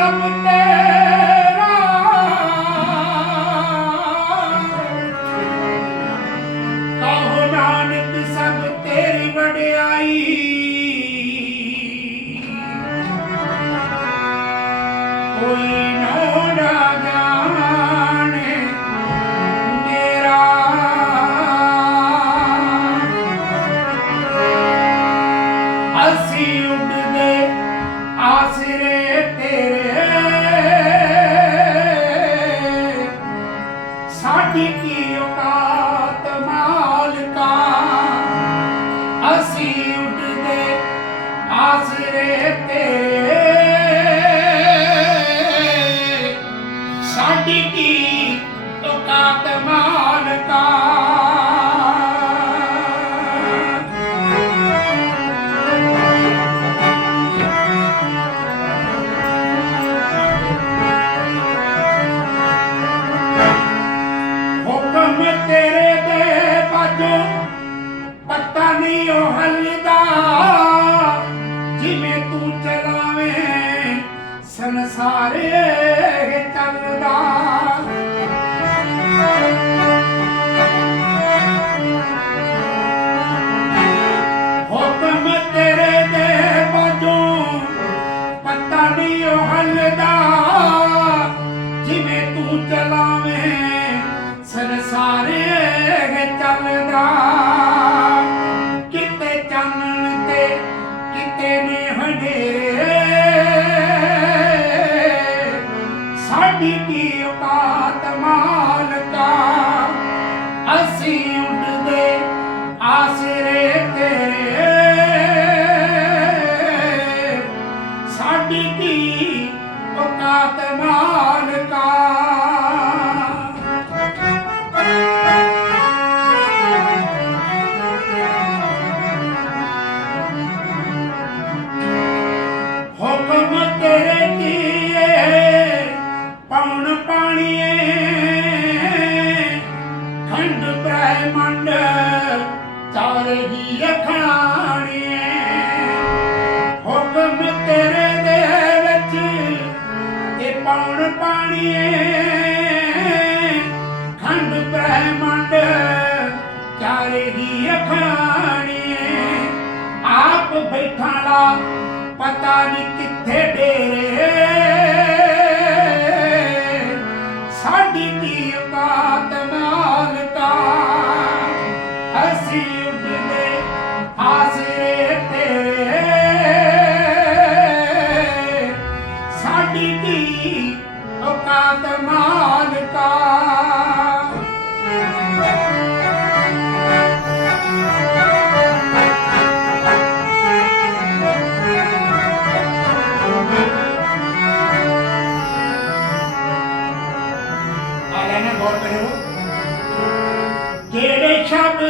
ਸਭ ਤੇਰਾ ਕਹੋ ਨਾਨਕ ਸਭ ਤੇਰੀ ਵਡਿਆਈ। ਕੋਈ ਨਾ ਜਾਣੇ ਮੇਰਾ। ਅਸੀਂ ਉੱਡਦੇ ਆਸਰੇ ਜਿਵੇਂ ਤੂੰ ਚਲਾਵੇਂ ਸੰਸਾਰੇ ਚੱਲਦਾ ਹੁਕਮ ਤੇਰੇ ਦੇ ਬਾਝੋਂ ਪਤਾ ਨਹੀਂ ਉਹ ਹੱਲਦਾ। ਜਿਵੇਂ ਤੂੰ ਚਲਾਵੇਂ ਸੰਸਾਰੇ ਚੱਲਦਾ ਕਿਤੇ ਚਾਨਣ ਤੇ ਕਿਤੇ ਨੇ ਹਨੇਰੇ ਸਾਡੀ ਕੀ ਹੀ ਅਖਾਣੀਏ ਹੁਕਮ ਤੇਰੇ ਦੇ ਵਿੱਚ ਤੇ ਪੌਣ ਪਾਣੀਏ। ਖੰਡ ਬ੍ਰਹਮੰਡ ਚਾਰੇ ਹੀ ਅਖਾਣੀਏ। ਆਪ ਬੈਠਾਲਾ, ਪਤਾ ਨਹੀਂ ਕਿੱਥੇ ਡੇਰੇ। ਸਾਡੀ ਕੀ ਔਕਾਤ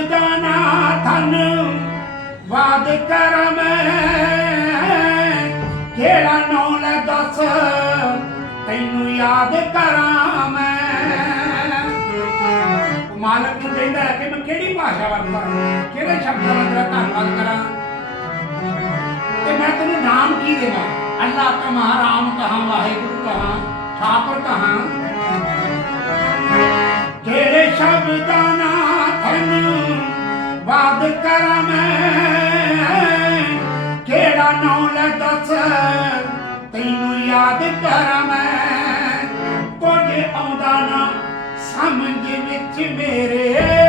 ਜਿਹੜੇ ਧਨ ਵਾਦ ਕਰਾਂ ਕਿਹੜਾ ਨੌ ਲੈ ਦੱਸ? ਤੈਨੂੰ ਯਾਦ ਕਰਾਂ ਮੈਂ। ਮਾਲਕ ਨੂੰ ਕਹਿੰਦਾ ਕਿ ਮੈਂ ਕਿਹੜੀ ਭਾਸ਼ਾ ਵਰਤਾਂ? ਕਿਹੜੇ ਸ਼ਬਦਾਂ ਨਾਲ ਤੇਰਾ ਧੰਨਵਾਦ ਕਰਾਂ? ਤੇ ਮੈਂ ਤੈਨੂੰ ਨਾਮ ਕੀ ਦੇਵਾਂ? ਅੱਲਾਹ ਕਹਾਂ ਰਾਮ ਕਹਾ, ਵਾਹਿਗੁਰੂ ਕਹਾਂ, ਠਾਕੁਰ ਕਹਾਂ। ਕਿਹੜੇ ਸ਼ਬਦਾਂ ਕਰਾਂ ਮੈਂ ਕਿਹੜਾ ਨੌ ਲੈ ਦੱਸ? ਤੈਨੂੰ ਯਾਦ ਕਰਾਂ ਮੈਂ। ਕੁਝ ਆਉਂਦਾ ਨਾ ਸਮਝ ਵਿੱਚ ਮੇਰੇ।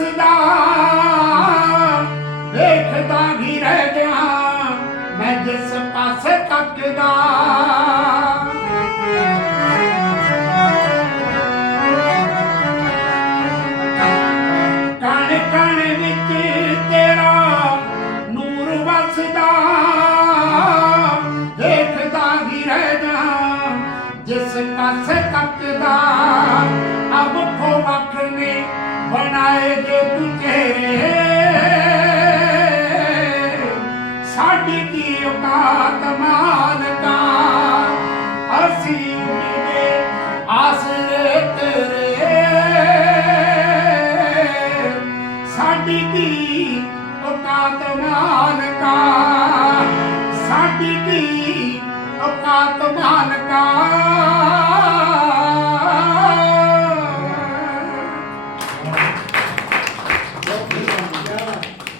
ਹੱਸਦਾ, ਵੇਖਦਾ ਨਹੀਂ ਰਹਿ ਗਿਆ ਮੈਂ ਜਿਸ ਪਾਸੇ ਤੱਕਦਾ। ਕਣ ਕਣ ਵਿੱਚ ਤੇਰਾ ਨੂਰ ਵਸਦਾ ਦੇਖਦਾ ਹੀ ਜਿਸ ਪਾਸੇ ਤੱਕਦਾ। ਬਣਾਏ ਜੇ ਤੁਝੇ ਸਾਡੀ ਕੀ ਔਕਾਤ ਮਾਲਕਾ ਅਸੀਂ ਉਮੀਦੇ ਆਸਰੇ ਤੇਰੇ ਸਾਡੀ ਕੀ ਔਕਾਤ ਮਾਲਕਾ ਸਾਡੀ ਕੀ ਔਕਾਤ ਮਾਲਕਾ